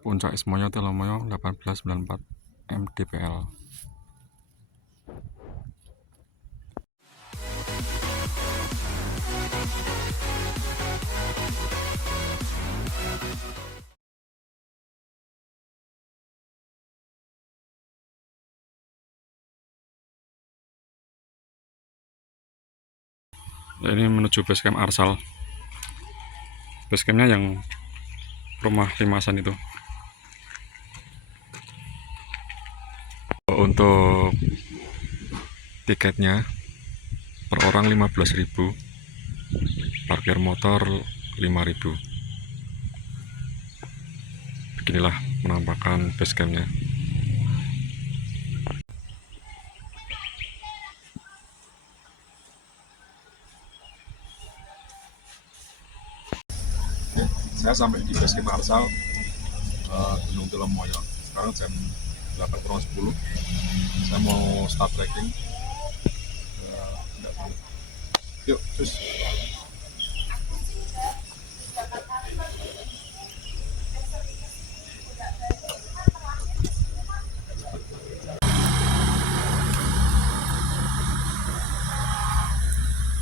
Puncak Ismoyo Telomoyo 1894 mdpl. Ini menuju basecamp Arsal. Basecampnya yang rumah limasan itu. Untuk tiketnya per orang 15.000, parkir motor 5.000. Beginilah penampakan basecampnya. Saya sampai di basecamp Arsal, Gunung Telomoyo. Sekarang jam 8:10. Saya mau start trekking. Yuk, terus.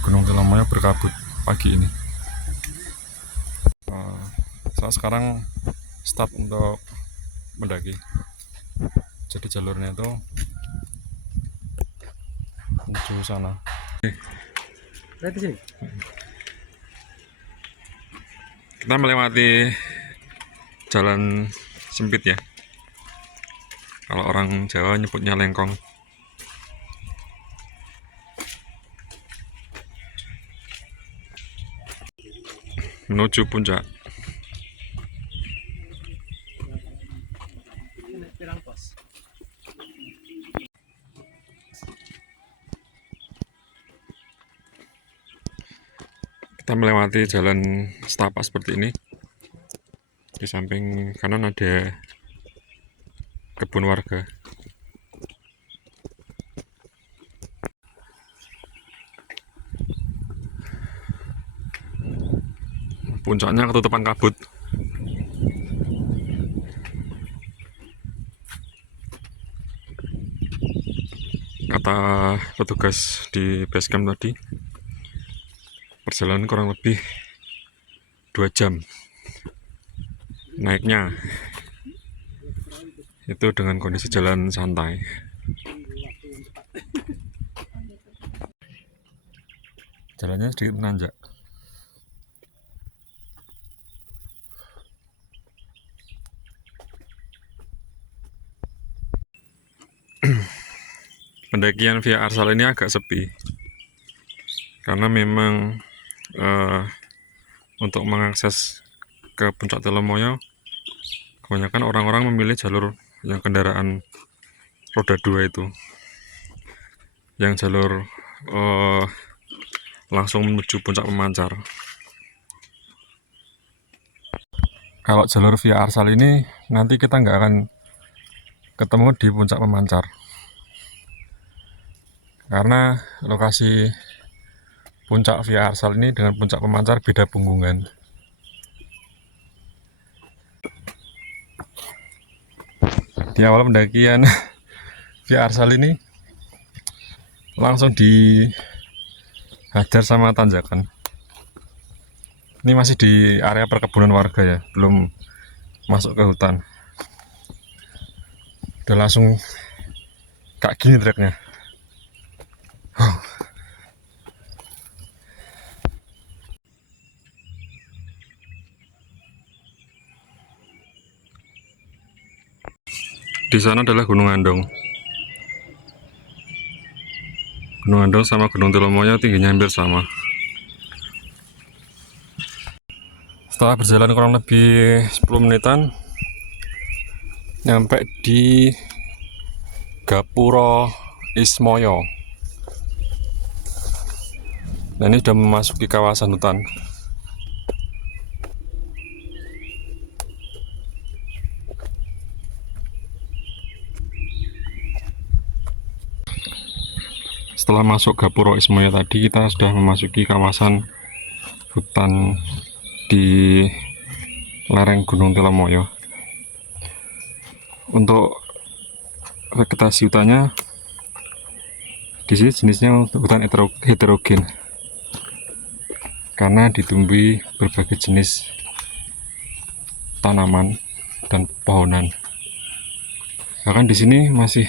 Gunung Telomoyo berkabut pagi ini. Saya sekarang start untuk mendaki. Jadi jalurnya itu menuju sana. Kita melewati jalan sempit ya. Kalau orang Jawa nyebutnya lengkong. Menuju puncak. Kita melewati jalan setapak seperti ini. Di samping kanan ada kebun warga. Puncaknya ketutupan kabut. Kata petugas di basecamp tadi, perjalanan kurang lebih 2 jam naiknya, itu dengan kondisi jalan santai. Jalannya sedikit menanjak. Pendakian via Arsal ini agak sepi karena memang untuk mengakses ke puncak Telomoyo kebanyakan orang-orang memilih jalur yang kendaraan roda 2 itu, yang jalur langsung menuju puncak pemancar. Kalau jalur via Arsal ini nanti kita nggak akan ketemu di puncak pemancar karena lokasi puncak via Arsal ini dengan puncak pemancar beda punggungan. Di awal pendakian via Arsal ini langsung dihajar sama tanjakan. Ini masih di area perkebunan warga ya, belum masuk ke hutan. Udah langsung kayak gini treknya. Di sana adalah Gunung Andong. Gunung Andong sama Gunung Telomoyo tingginya hampir sama. Setelah berjalan kurang lebih 10 menitan, nyampe di Gapuro Ismoyo. Nah, ini sudah memasuki kawasan hutan. Setelah masuk Gapuro Ismoyo tadi, kita sudah memasuki kawasan hutan di lereng Gunung Telomoyo. Untuk vegetasi hutannya di sini jenisnya hutan heterogen karena ditumbuhi berbagai jenis tanaman dan pohonan. Bahkan di sini masih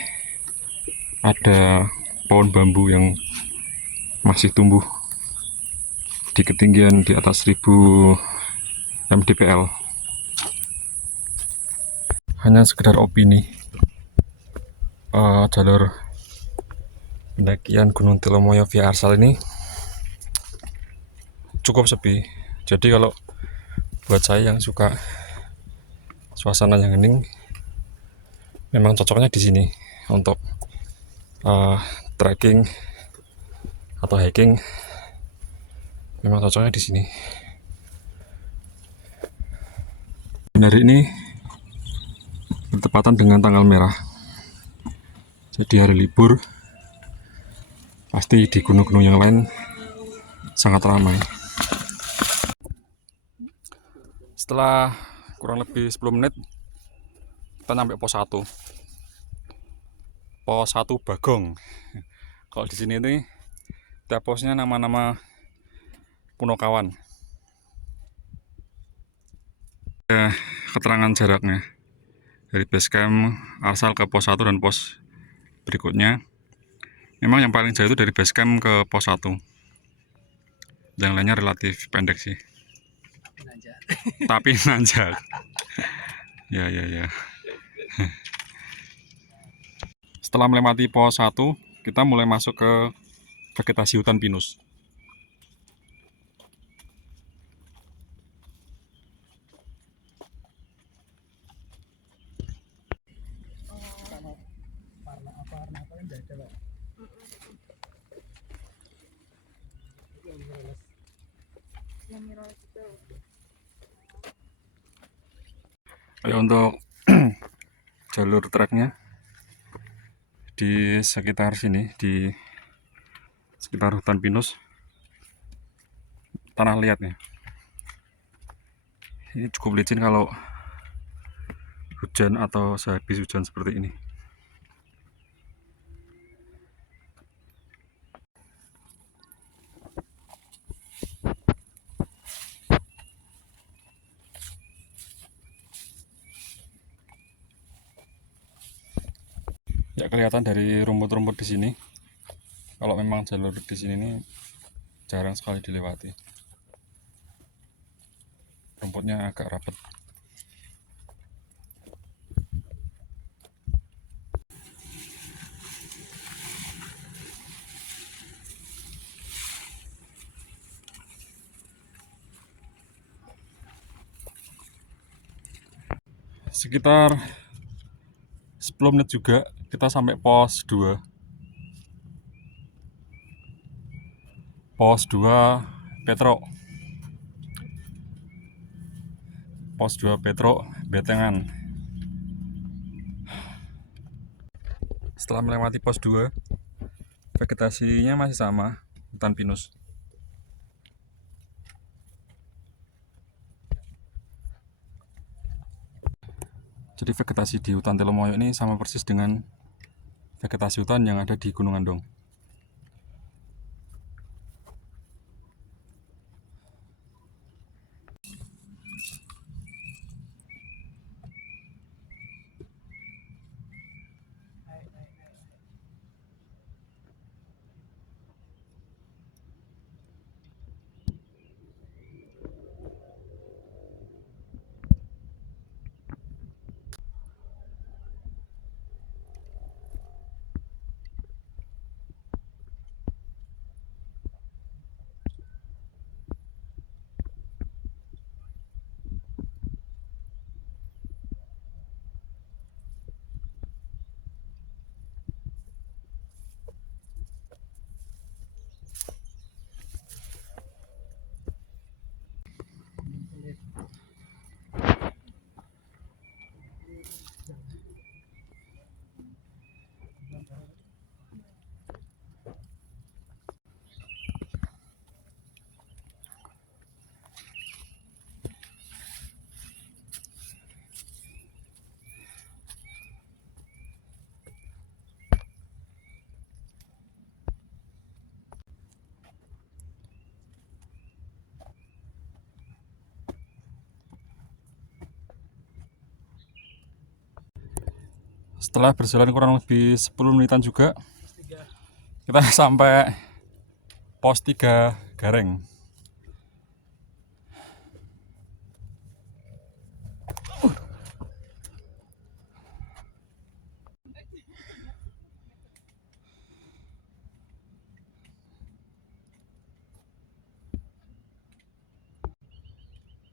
ada pohon bambu yang masih tumbuh di ketinggian di atas 1000 mdpl. Hanya sekedar opini, jalur pendakian Gunung Telomoyo via Arsal ini cukup sepi. Jadi kalau buat saya yang suka suasana yang hening, memang cocoknya di sini untuk trekking atau hiking. Memang cocoknya di sini. Hari ini bertepatan dengan tanggal merah, jadi hari libur. Pasti di gunung-gunung yang lain sangat ramai. Setelah kurang lebih 10 menit kita sampai pos 1. Pos 1 Bagong. Kalau di sini nih tiap posnya nama-nama Punokawan. Keterangan jaraknya dari base camp Arsal ke pos 1 dan pos berikutnya. Memang yang paling jauh itu dari base camp ke pos 1. Yang lainnya relatif pendek sih. Tapi nanjak. Ya. Setelah melewati pos 1, kita mulai masuk ke vegetasi hutan pinus. Untuk jalur treknya di sekitar sini, di sekitar hutan pinus, tanah liatnya ini cukup licin kalau hujan atau sehabis hujan seperti ini. Ya, kelihatan dari rumput-rumput di sini. Kalau memang jalur di sini ini jarang sekali dilewati. Rumputnya agak rapat. Sekitar 10 menit juga kita sampai pos 2. Pos 2 Petruk. Pos 2 Petruk Betengan. Setelah melewati pos 2, vegetasinya masih sama, hutan pinus. Jadi vegetasi di hutan Telomoyo ini sama persis dengan vegetasi hutan yang ada di Gunung Andong. Setelah berjalan kurang lebih 10 menitan juga, kita sampai pos 3 Gareng.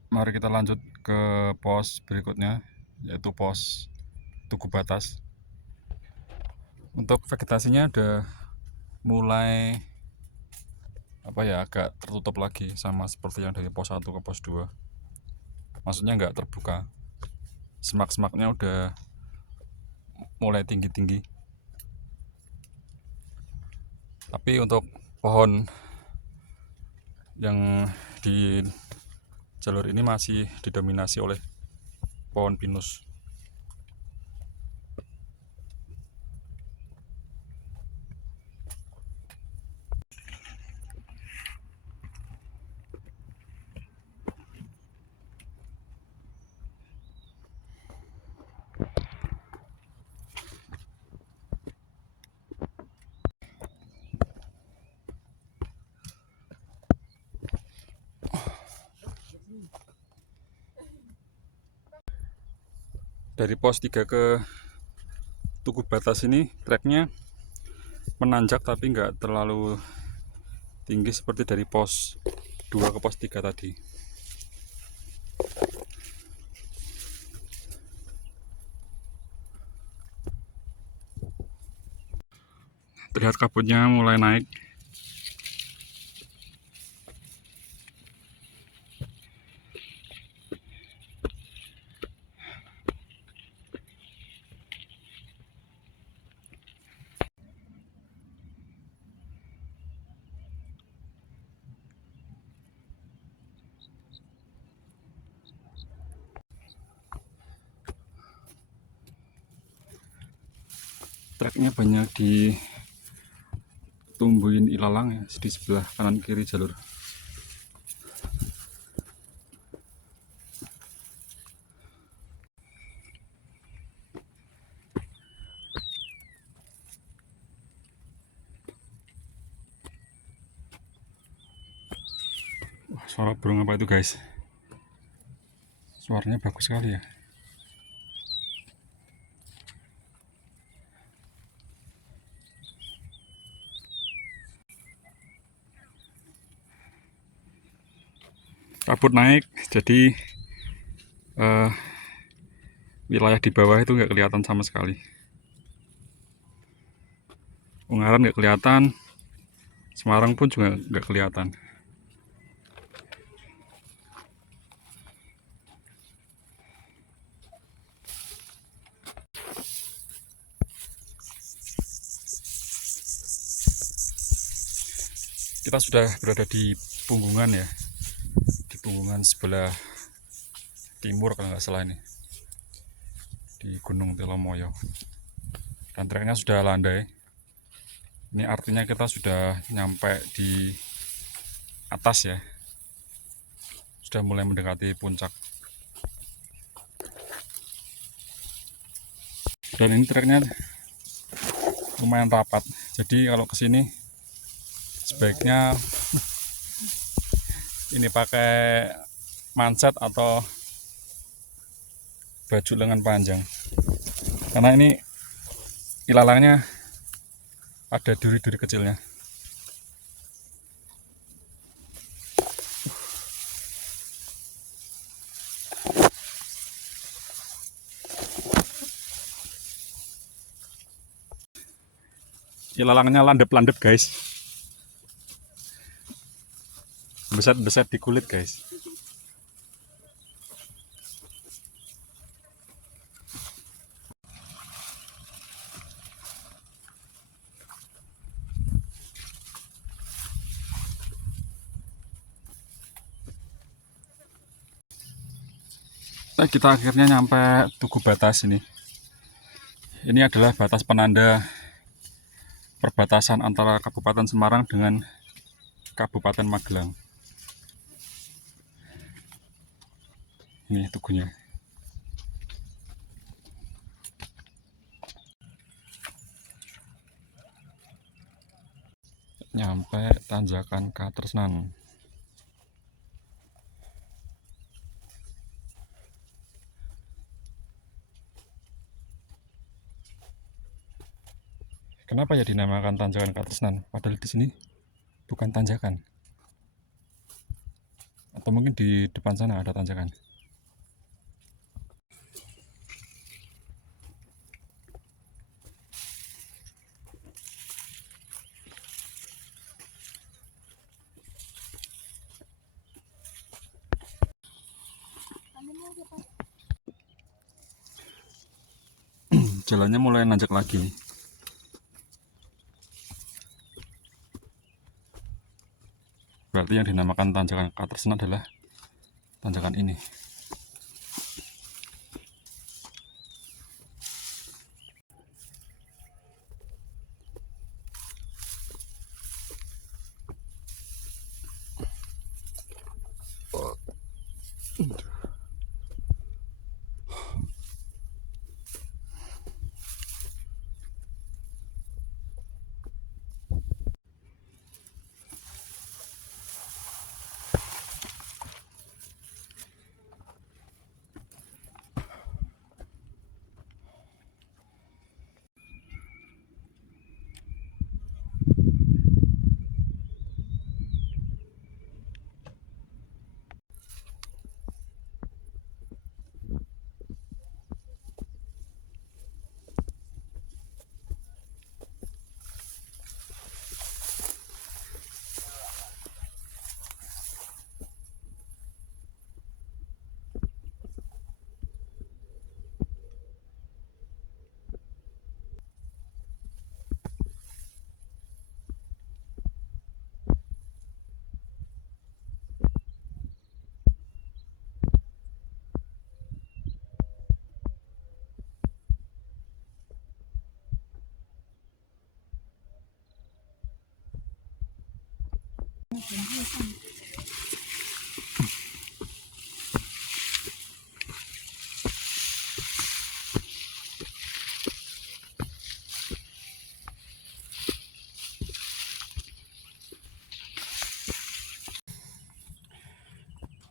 Mari kita lanjut ke pos berikutnya, yaitu pos Tugu Batas. Untuk vegetasinya udah mulai agak tertutup lagi, sama seperti yang dari pos 1 ke pos 2. Maksudnya nggak terbuka. Semak-semaknya udah mulai tinggi-tinggi. Tapi untuk pohon yang di jalur ini masih didominasi oleh pohon pinus. Dari pos 3 ke Tugu Batas ini treknya menanjak tapi nggak terlalu tinggi seperti dari pos 2 ke pos 3 tadi. Terlihat kabutnya mulai naik. Treknya banyak ditumbuhin ilalang ya, di sebelah kanan kiri jalur. Wah, suara burung apa itu guys? Suaranya bagus sekali ya. Kabut naik, jadi wilayah di bawah itu nggak kelihatan sama sekali. Ungaran nggak kelihatan, Semarang pun juga nggak kelihatan. Kita sudah berada di Punggungan ya, di Punggungan sebelah timur kalau nggak salah ini, di Gunung Telomoyo. Dan treknya sudah landai. Ini artinya kita sudah nyampe di atas ya, sudah mulai mendekati puncak. Dan ini treknya lumayan rapat, jadi kalau kesini sebaiknya ini pakai manset atau baju lengan panjang, karena ini ilalangnya ada duri-duri kecilnya. Ilalangnya landep-landep guys, besar-besar di kulit guys. Nah, kita akhirnya nyampe Tugu Batas ini. Ini adalah batas penanda perbatasan antara Kabupaten Semarang dengan Kabupaten Magelang. Ini tugunya. nyampe tanjakan Katresnan. Kenapa ya dinamakan tanjakan Katresnan? Padahal di sini bukan tanjakan. Atau mungkin di depan sana ada tanjakan. Jalannya mulai nanjak lagi nih. Berarti yang dinamakan tanjakan Katresnan adalah tanjakan ini.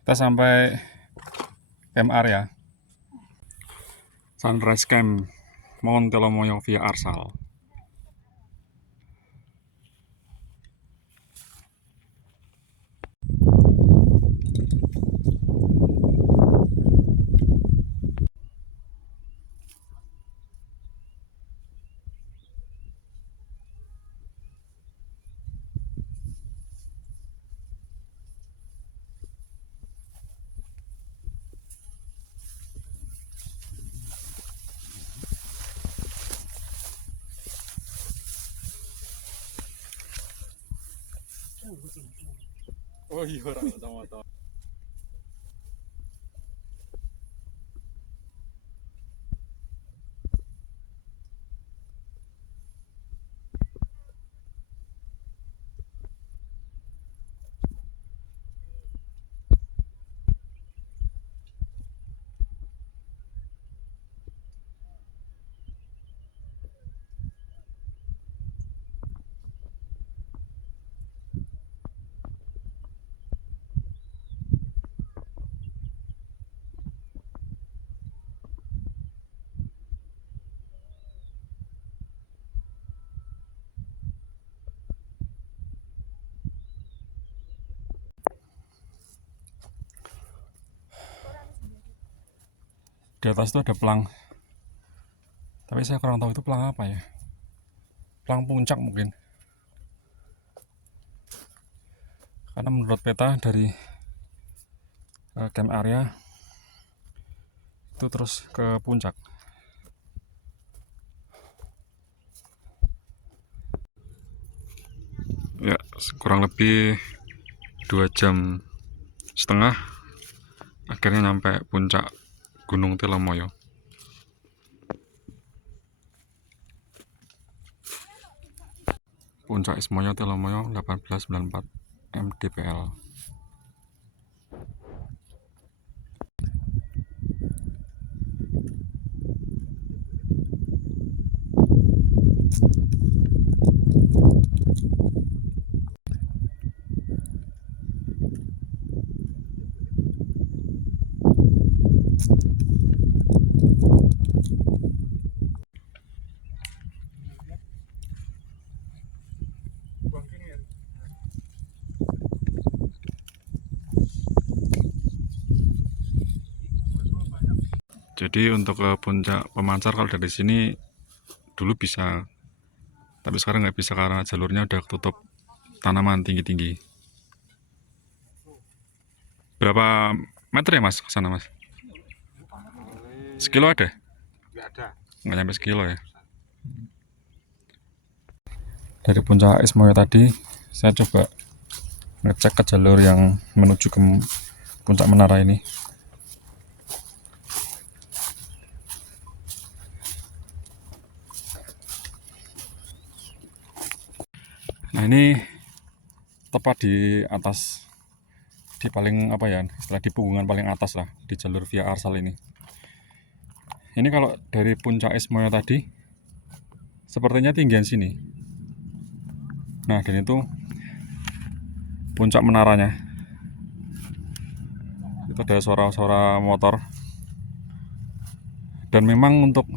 Kita sampai camp area Sunrise Camp Mount Telomoyo via Arsal. Oh iya, orang motor. Di atas itu ada pelang, tapi saya kurang tahu itu pelang apa ya. Pelang puncak mungkin, karena menurut peta dari camp area itu terus ke puncak. Ya, kurang lebih 2,5 jam akhirnya nyampe puncak Gunung Telomoyo. Puncak Ismoyo Telomoyo 1894 mdpl. Jadi untuk ke puncak Pemancar kalau dari sini dulu bisa, tapi sekarang nggak bisa karena jalurnya udah ketutup tanaman tinggi-tinggi. Berapa meter ya mas ke sana mas? Sekilo ada? Nggak nyampe sekilo ya. Dari puncak Ismoyo tadi saya coba ngecek ke jalur yang menuju ke puncak menara ini. Nah ini tepat di atas, di paling apa ya, setelah di punggungan paling atas lah di jalur via Arsal ini. Ini kalau dari puncak Ismoyo tadi sepertinya tinggian sini. Nah dan itu puncak menaranya. Itu ada suara-suara motor. Dan memang untuk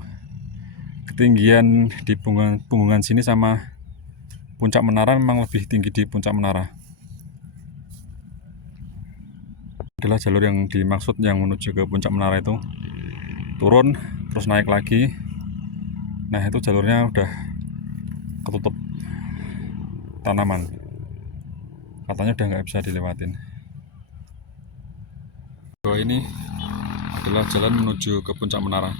ketinggian di punggungan sini sama puncak menara memang lebih tinggi di puncak menara. Adalah jalur yang dimaksud yang menuju ke puncak menara itu turun terus naik lagi. Nah itu jalurnya udah ketutup tanaman, katanya udah nggak bisa dilewatin. Ini adalah jalan menuju ke puncak menara.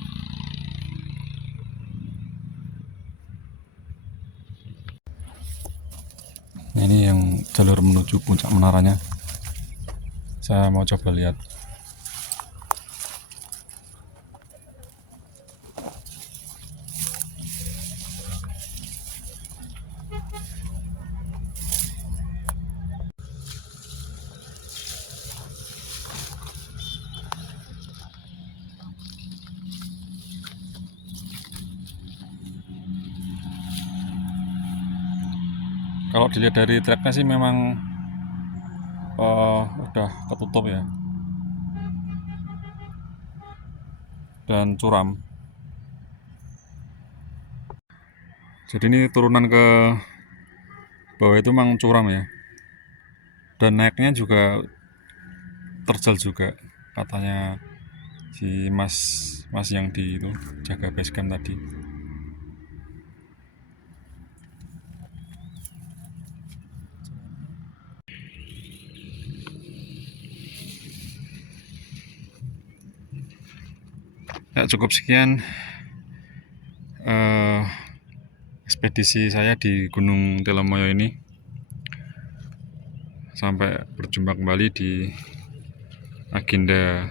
Nah, ini yang jalur menuju puncak menaranya. Saya mau coba lihat. Kalau dilihat dari treknya sih memang udah ketutup ya, dan curam. Jadi ini turunan ke bawah itu memang curam ya, dan naiknya juga terjal juga, katanya si mas yang di itu jaga base camp tadi. Ya cukup sekian ekspedisi saya di Gunung Telomoyo ini. Sampai berjumpa kembali di agenda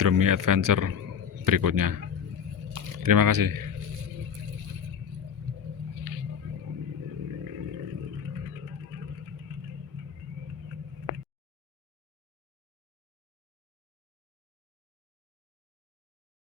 Dromi Adventure berikutnya. Terima kasih.